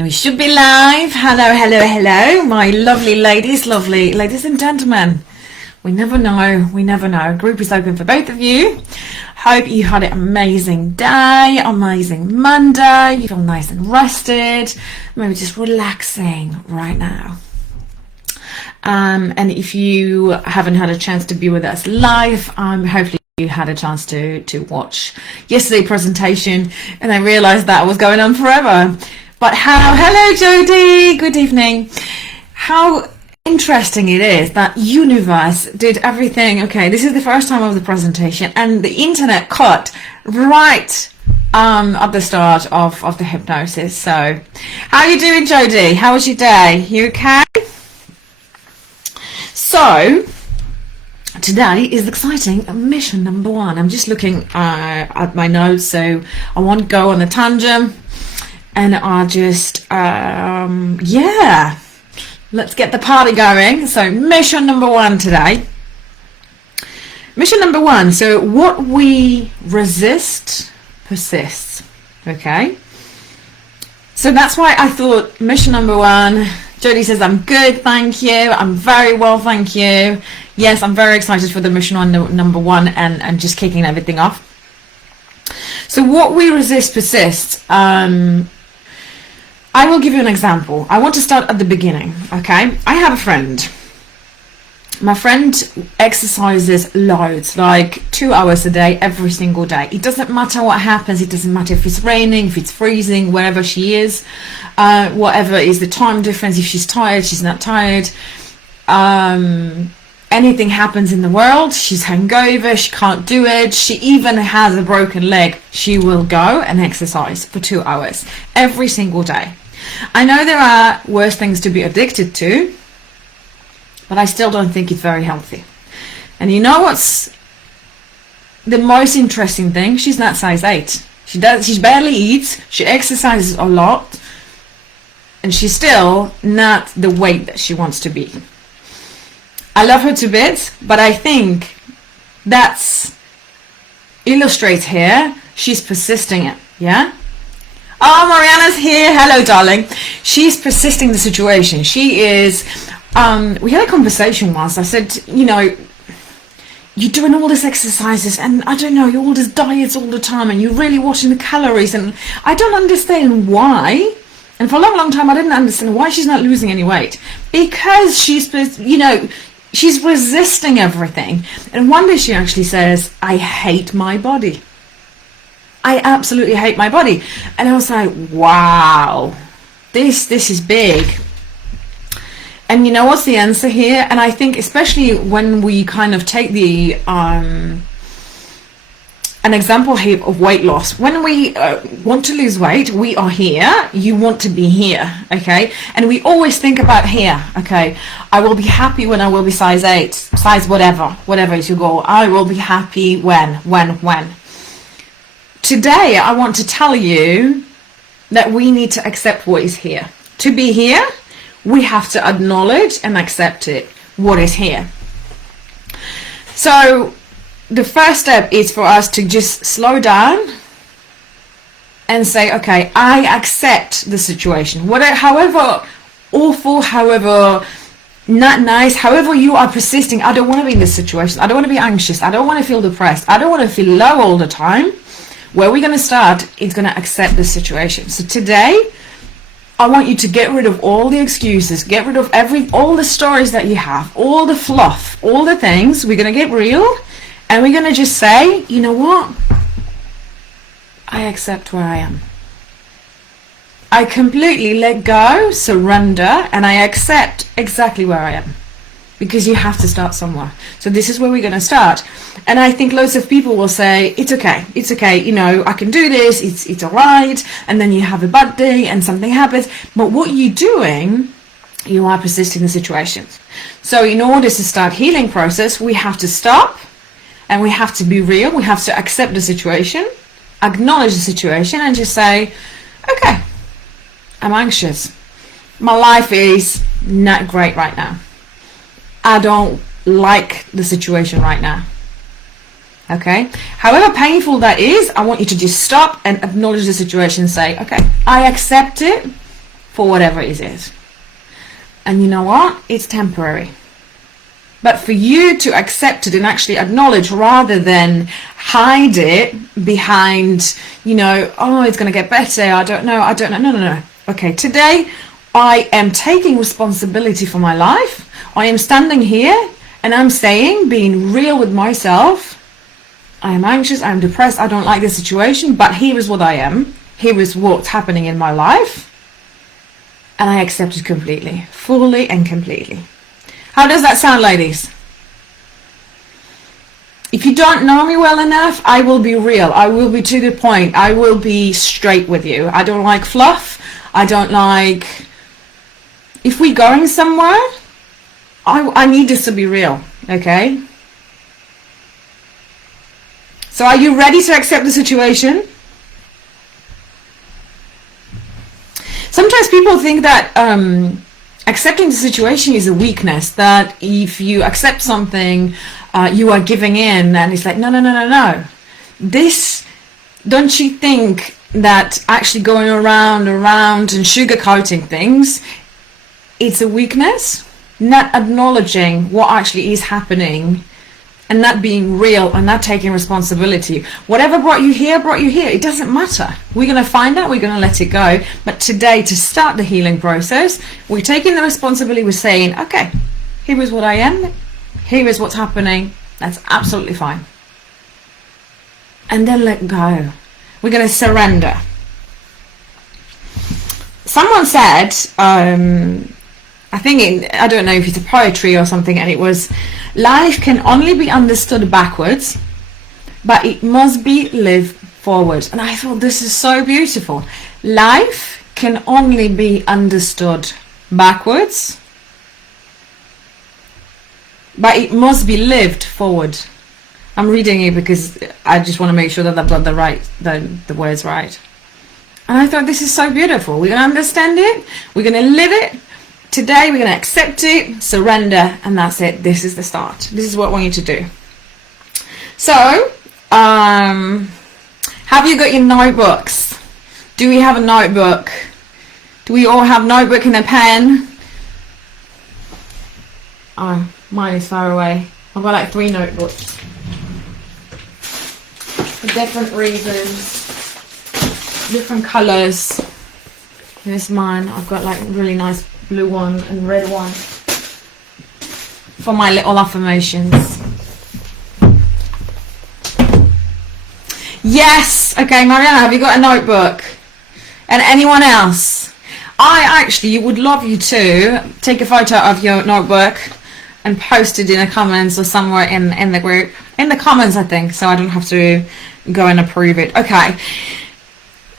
on. We should be live. Hello, hello, hello, my lovely ladies and gentlemen. We never know. Group is open for both of you. Hope you had an amazing day, amazing Monday. You feel nice and rested. Maybe just relaxing right now. And if you haven't had a chance to be with us live, hopefully you had a chance to watch yesterday's presentation, and I realized that was going on forever. But hello Jodie, good evening. How interesting it is that universe did everything. Okay, this is the first time of the presentation and the internet cut right at the start of the hypnosis. So how are you doing, Jodie? How was your day? You okay? So today is exciting. Mission number 1. I'm just looking at my notes, so I won't go on a tangent, and I'll just yeah, let's get the party going. So mission number 1 today. Mission number 1. So what we resist persists. Okay, so that's why I thought mission number 1. Jodie says, I'm good, thank you. I'm very well, thank you. Yes, I'm very excited for the mission on number 1 and just kicking everything off. So what we resist persists. I will give you an example. I want to start at the beginning, okay? I have a friend. My friend exercises loads, like 2 hours a day, every single day. It doesn't matter what happens. It doesn't matter if it's raining, if it's freezing, wherever she is, whatever is the time difference, if she's tired, she's not tired. Anything happens in the world, she's hungover, she can't do it, she even has a broken leg, she will go and exercise for 2 hours every single day. I know there are worse things to be addicted to, but I still don't think it's very healthy. And you know what's the most interesting thing? She's not size 8. She barely eats, she exercises a lot, and she's still not the weight that she wants to be. I love her to bits, but I think that's illustrates here, she's persisting it, yeah? Oh, Mariana's here. Hello, darling. She's persisting the situation. She is, we had a conversation once. I said, you know, you're doing all these exercises and I don't know, you're all these diets all the time and you're really watching the calories, and I don't understand why. And for a long, long time, I didn't understand why she's not losing any weight. Because she's, you know, she's resisting everything. And one day she actually says, I hate my body. I absolutely hate my body. And I was like, wow, this is big. And you know what's the answer here? And I think especially when we kind of take the an example here of weight loss, when we want to lose weight, we are here, you want to be here, okay? And we always think about here, okay? I will be happy when I will be size 8, size whatever is your goal. I will be happy when. Today, I want to tell you that we need to accept what is here. To be here, we have to acknowledge and accept it, what is here. So the first step is for us to just slow down and say, okay, I accept the situation. However awful, however not nice, however you are persisting, I don't want to be in this situation. I don't want to be anxious. I don't want to feel depressed. I don't want to feel low all the time. Where we're going to start is going to accept the situation. So today, I want you to get rid of all the excuses, get rid of all the stories that you have, all the fluff, all the things. We're going to get real, and we're going to just say, you know what? I accept where I am. I completely let go, surrender, and I accept exactly where I am. Because you have to start somewhere. So this is where we're going to start. And I think loads of people will say, it's okay, you know, I can do this, it's all right. And then you have a bad day and something happens. But what you're doing, you are persisting the situations. So in order to start healing process, we have to stop and we have to be real. We have to accept the situation, acknowledge the situation, and just say, okay, I'm anxious. My life is not great right now. I don't like the situation right now. Okay, however painful that is, I want you to just stop and acknowledge the situation and say, okay, I accept it for whatever it is. And you know what? It's temporary. But for you to accept it and actually acknowledge, rather than hide it behind, oh, it's going to get better, I don't know. No. Okay, today I am taking responsibility for my life. I am standing here and I'm saying, being real with myself, I am anxious, I am depressed, I don't like this situation, but here is what I am. Here is what's happening in my life. And I accept it completely, fully and completely. How does that sound, ladies? If you don't know me well enough, I will be real. I will be to the point. I will be straight with you. I don't like fluff. I don't like... If we're going somewhere, I need this to be real, okay? So are you ready to accept the situation? Sometimes people think that accepting the situation is a weakness, that if you accept something, you are giving in, and it's like, no. This, don't you think that actually going around and sugarcoating things, it's a weakness? Not acknowledging what actually is happening, and not being real, and not taking responsibility. Whatever brought you here, it doesn't matter. We're going to find out, we're going to let it go. But today, to start the healing process, we're taking the responsibility, we're saying, okay, here is what I am, here is what's happening, that's absolutely fine. And then let go. We're going to surrender. Someone said, I don't know if it's a poetry or something, and it was, life can only be understood backwards, but it must be lived forward. And I thought, this is so beautiful. Life can only be understood backwards, but it must be lived forward. I'm reading it because I just want to make sure that I've got the words right. And I thought, this is so beautiful. We're going to understand it. We're going to live it. Today we're going to accept it, surrender, and that's it. This is the start. This is what I want you to do. So, have you got your notebooks? Do we have a notebook? Do we all have a notebook and a pen? Oh, mine is far away. I've got like 3 notebooks. For different reasons. Different colours. Here's mine. I've got like really nice blue one and red one for my little affirmations. Yes. Okay, Mariana, have you got a notebook? And anyone else? I actually would love you to take a photo of your notebook and post it in the comments or somewhere in the group. In the comments, I think, so I don't have to go and approve it. Okay.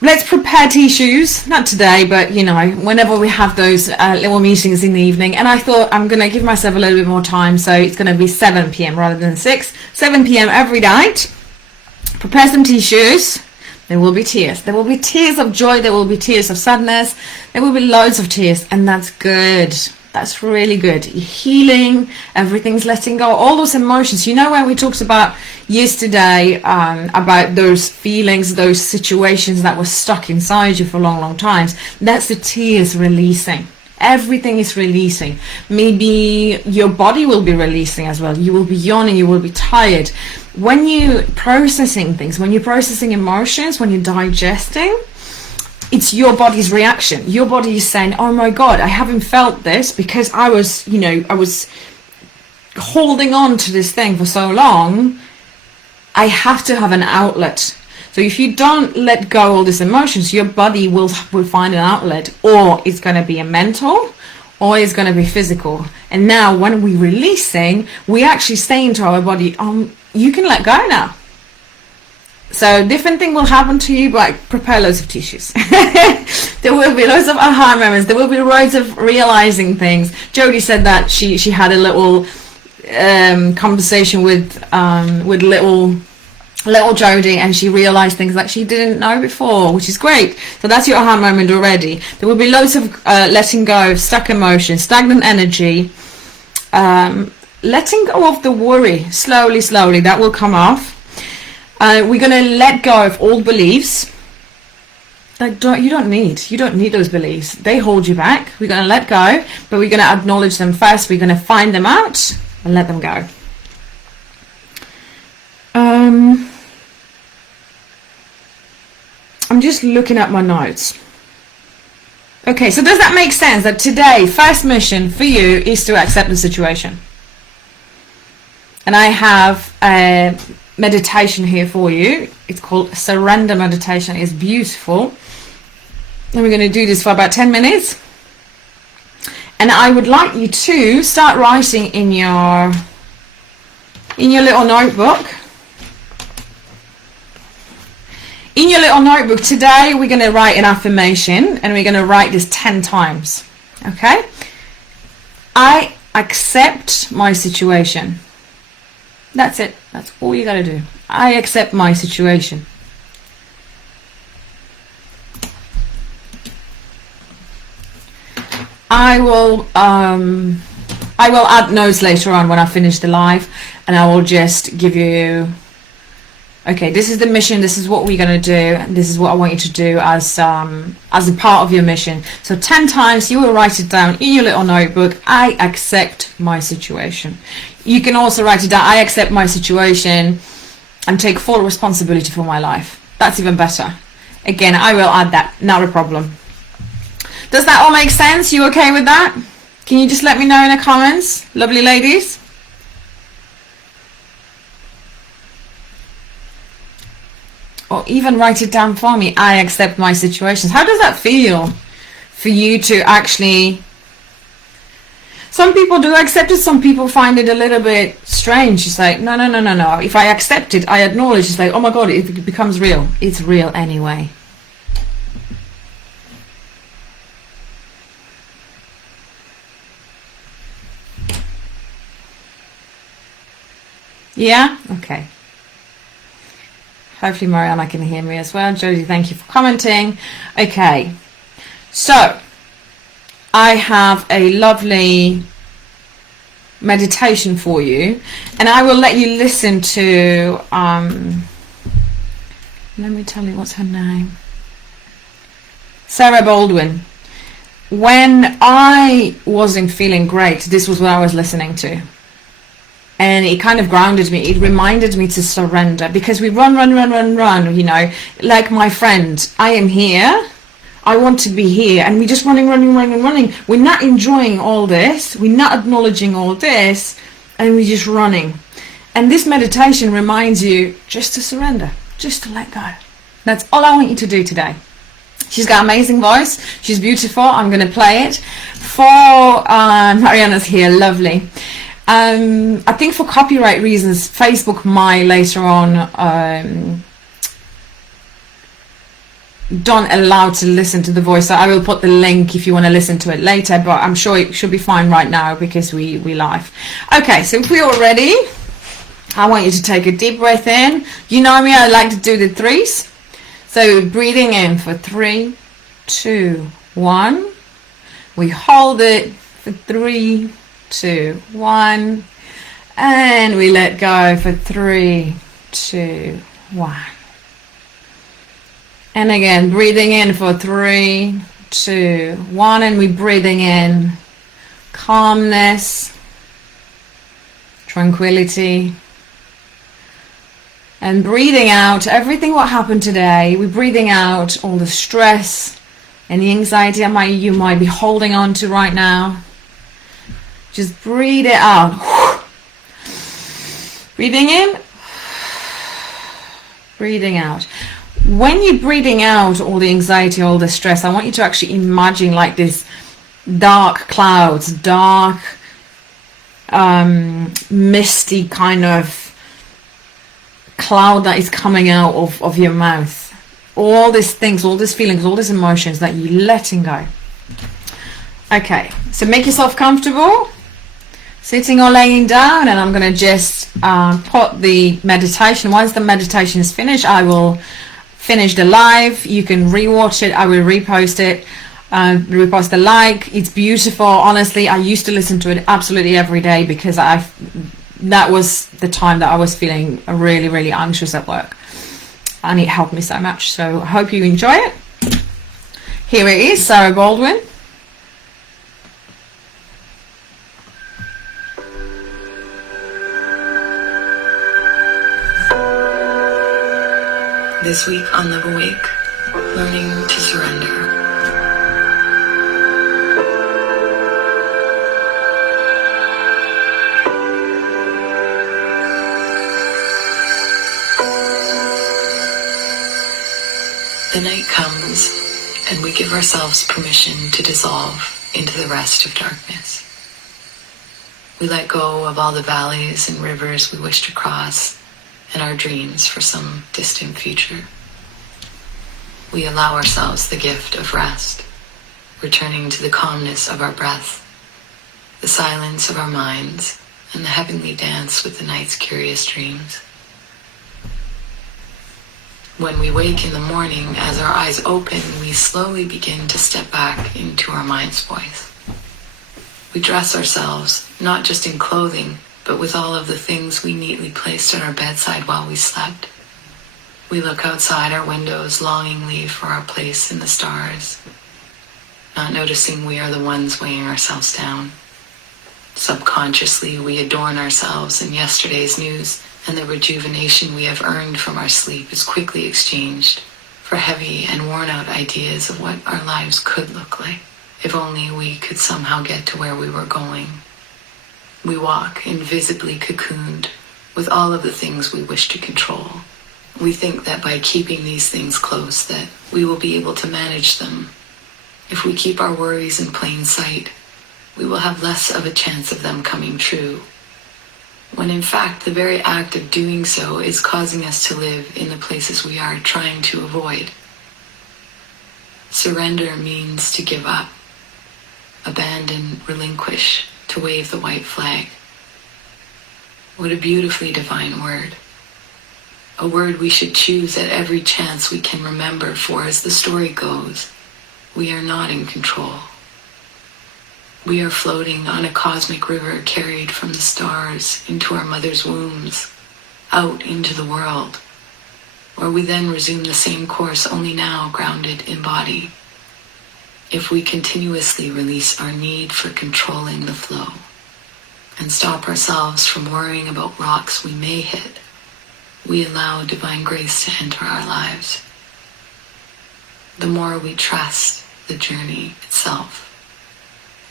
Let's prepare tissues, not today, but whenever we have those little meetings in the evening. And I thought, I'm going to give myself a little bit more time, so it's going to be 7 p.m. rather than 6. 7 p.m. every night. Prepare some tissues. There will be tears. There will be tears of joy. There will be tears of sadness. There will be loads of tears, and that's good. That's really good. You're healing, everything's letting go, all those emotions. When we talked about yesterday about those feelings, those situations that were stuck inside you for long times, that's the tears releasing. Everything is releasing. Maybe your body will be releasing as well. You will be yawning, you will be tired. When you're processing things, when you're processing emotions, when you're digesting, it's your body's reaction. Your body is saying, oh my God, I haven't felt this because I was holding on to this thing for so long. I have to have an outlet. So if you don't let go all these emotions, your body will find an outlet, or it's going to be a mental, or it's going to be physical. And now when we're releasing, we actually saying to our body, you can let go now. So different thing will happen to you, but prepare loads of tissues. There will be loads of aha moments. There will be loads of realizing things. Jodie said that she had a little conversation with little Jodie, and she realized things that she didn't know before, which is great. So that's your aha moment already. There will be loads of letting go of stuck emotions, stagnant energy, letting go of the worry slowly. That will come off. We're going to let go of old beliefs, Like, you don't need those beliefs. They hold you back. We're going to let go, but we're going to acknowledge them first. We're going to find them out and let them go. I'm just looking at my notes. Okay, so does that make sense that today, first mission for you is to accept the situation? And I have a meditation here for you. It's called Surrender Meditation. It's beautiful. And we're going to do this for about 10 minutes. And I would like you to start writing in your little notebook. In your little notebook today, we're going to write an affirmation, and we're going to write this 10 times. Okay? I accept my situation. That's it. That's all you got to do. I accept my situation. I will add notes later on when I finish the live, and I will just give you, okay, this is the mission, this is what we're going to do, and this is what I want you to do as a part of your mission. So 10 times you will write it down in your little notebook. I accept my situation. You can also write it down, I accept my situation, and take full responsibility for my life. That's even better. Again, I will add that, not a problem. Does that all make sense? You okay with that? Can you just let me know in the comments, lovely ladies? Or even write it down for me. I accept my situations. How does that feel for you to actually... Some people do accept it. Some people find it a little bit strange. It's like, no. If I accept it, I acknowledge. It's like, oh my God, it becomes real. It's real anyway. Yeah? Okay. Hopefully Mariana can hear me as well. Jodie, thank you for commenting. Okay. So, I have a lovely meditation for you. And I will let you listen to... let me tell you what's her name. Sarah Blondin. When I wasn't feeling great, this was what I was listening to. And it kind of grounded me. It reminded me to surrender, because we run, you know, like my friend, I am here. I want to be here. And we're just running. We're not enjoying all this. We're not acknowledging all this. And we're just running. And this meditation reminds you just to surrender, just to let go. That's all I want you to do today. She's got an amazing voice. She's beautiful. I'm going to play it. For Mariana's here. Lovely. I think for copyright reasons, Facebook might later on don't allow to listen to the voice. So I will put the link if you want to listen to it later, but I'm sure it should be fine right now because we live. Okay, so if we're all ready, I want you to take a deep breath in. You know me, I like to do the threes. So breathing in for 3, 2, 1. We hold it for 3, 2, 1, and we let go for 3, 2, 1. And again, breathing in for 3, 2, 1, and we're breathing in calmness, tranquility, and breathing out everything what happened today. We're breathing out all the stress and the anxiety you might be holding on to right now. Just breathe it out. Breathing in, breathing out. When you're breathing out all the anxiety, all the stress, I want you to actually imagine like this dark clouds, dark, misty kind of cloud that is coming out of your mouth. All these things, all these feelings, all these emotions that you're letting go. Okay, so make yourself comfortable, sitting or laying down, and I'm going to just put the meditation. Once the meditation is finished, I will finish the live. You can rewatch it. I will repost it, repost the like. It's beautiful. Honestly, I used to listen to it absolutely every day because that was the time that I was feeling really, really anxious at work, and it helped me so much. So I hope you enjoy it. Here it is, Sarah Baldwin. This week on Live Awake, learning to surrender. The night comes, and we give ourselves permission to dissolve into the rest of darkness. We let go of all the valleys and rivers we wish to cross, and our dreams for some distant future. We allow ourselves the gift of rest, returning to the calmness of our breath, the silence of our minds, and the heavenly dance with the night's curious dreams. When we wake in the morning, as our eyes open, we slowly begin to step back into our mind's voice. We dress ourselves, not just in clothing, but with all of the things we neatly placed at our bedside while we slept. We look outside our windows longingly for our place in the stars, not noticing we are the ones weighing ourselves down. Subconsciously, we adorn ourselves in yesterday's news, and the rejuvenation we have earned from our sleep is quickly exchanged for heavy and worn-out ideas of what our lives could look like, if only we could somehow get to where we were going. We walk invisibly cocooned with all of the things we wish to control. We think that by keeping these things close that we will be able to manage them. If we keep our worries in plain sight, we will have less of a chance of them coming true, when in fact the very act of doing so is causing us to live in the places we are trying to avoid. Surrender means to give up, abandon, relinquish, to wave the white flag. What a beautifully divine word. A word we should choose at every chance we can remember, for as the story goes, we are not in control. We are floating on a cosmic river carried from the stars into our mother's wombs, out into the world, where we then resume the same course, only now grounded in body. If we continuously release our need for controlling the flow and stop ourselves from worrying about rocks we may hit, we allow divine grace to enter our lives. The more we trust the journey itself,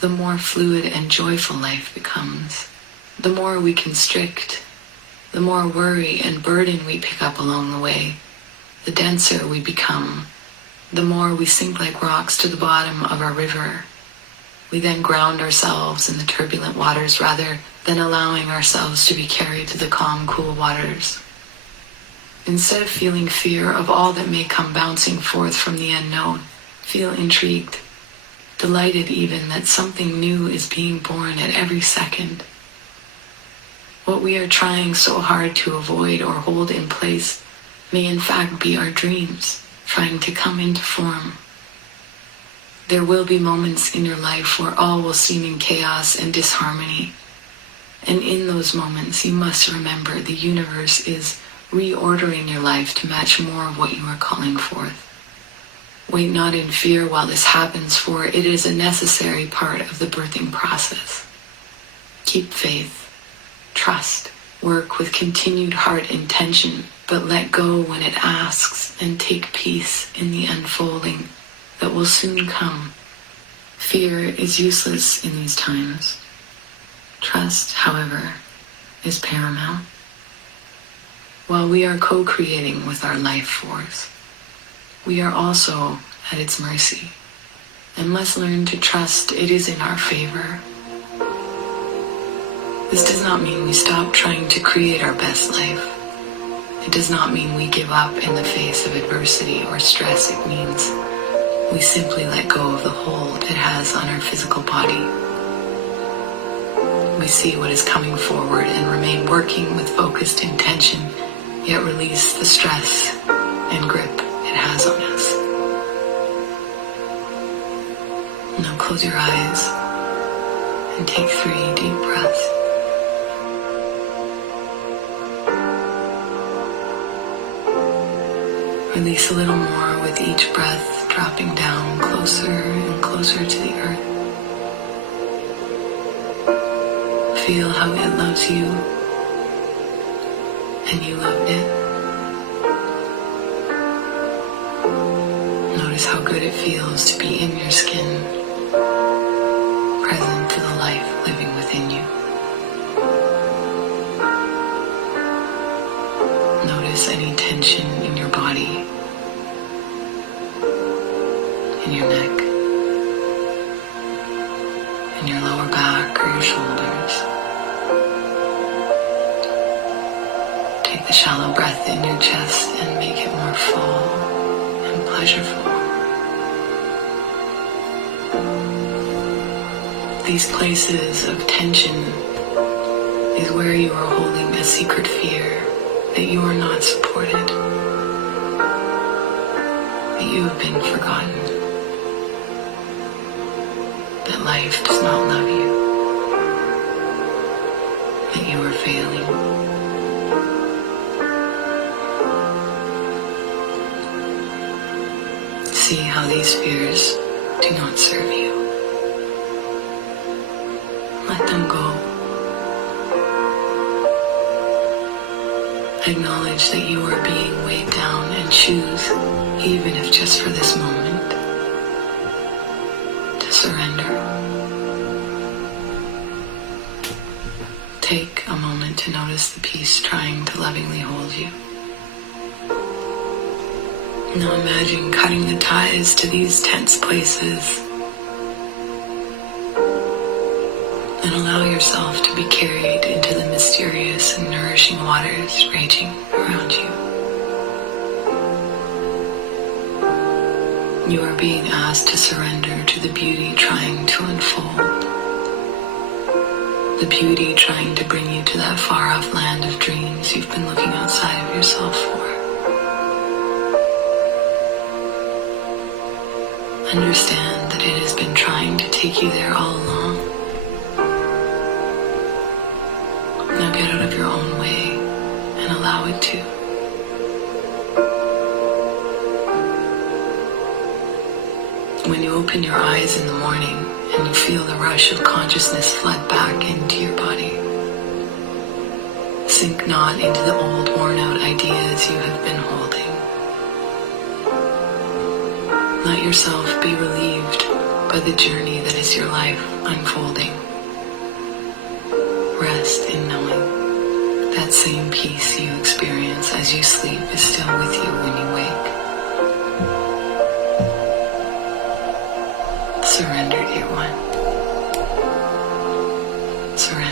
the more fluid and joyful life becomes. The more we constrict, the more worry and burden we pick up along the way, the denser we become, the more we sink like rocks to the bottom of our river. We then ground ourselves in the turbulent waters rather than allowing ourselves to be carried to the calm, cool waters. Instead of feeling fear of all that may come bouncing forth from the unknown, feel intrigued, delighted even that something new is being born at every second. What we are trying so hard to avoid or hold in place may in fact be our dreams trying to come into form. There will be moments in your life where all will seem in chaos and disharmony. And in those moments, you must remember the universe is reordering your life to match more of what you are calling forth. Wait not in fear while this happens, for it is a necessary part of the birthing process. Keep faith, trust, work with continued heart intention, but let go when it asks, and take peace in the unfolding that will soon come. Fear is useless in these times. Trust, however, is paramount. While we are co-creating with our life force, we are also at its mercy, and must learn to trust it is in our favor. This does not mean we stop trying to create our best life. It does not mean we give up in the face of adversity or stress. It means we simply let go of the hold it has on our physical body. We see what is coming forward and remain working with focused intention, yet release the stress and grip it has on us. Now close your eyes and take 3 deep breaths. Release a little more with each breath, dropping down closer and closer to the earth. Feel how it loves you and you loved it. Notice how good it feels to be in your skin, present to the life living within you. Notice any tension in your body, in your neck, in your lower back or your shoulders. Take the shallow breath in your chest and make it more full and pleasureful. These places of tension is where you are holding a secret fear that you are not supported, that you have been forgotten, that life does not love you, that you are failing. See how these fears do not serve you. Let them go. Acknowledge that you are being weighed down and choose, even if just for this moment, to surrender. Take a moment to notice the peace trying to lovingly hold you. Now imagine cutting the ties to these tense places and allow yourself to be carried into the mysterious and nourishing waters raging around you. You are being asked to surrender to the beauty trying to unfold, the beauty trying to bring you to that far-off land of dreams you've been looking outside of yourself for. Understand that it has been trying to take you there all along. Now get out of your own way and allow it to. When you open your eyes in the morning and you feel the rush of consciousness flood back into your body, sink not into the old worn-out ideas you have been holding. Let yourself be relieved by the journey that is your life unfolding. Rest in knowing that same peace you experience as you sleep is still with you when you wake. Surrender, dear one. Surrender.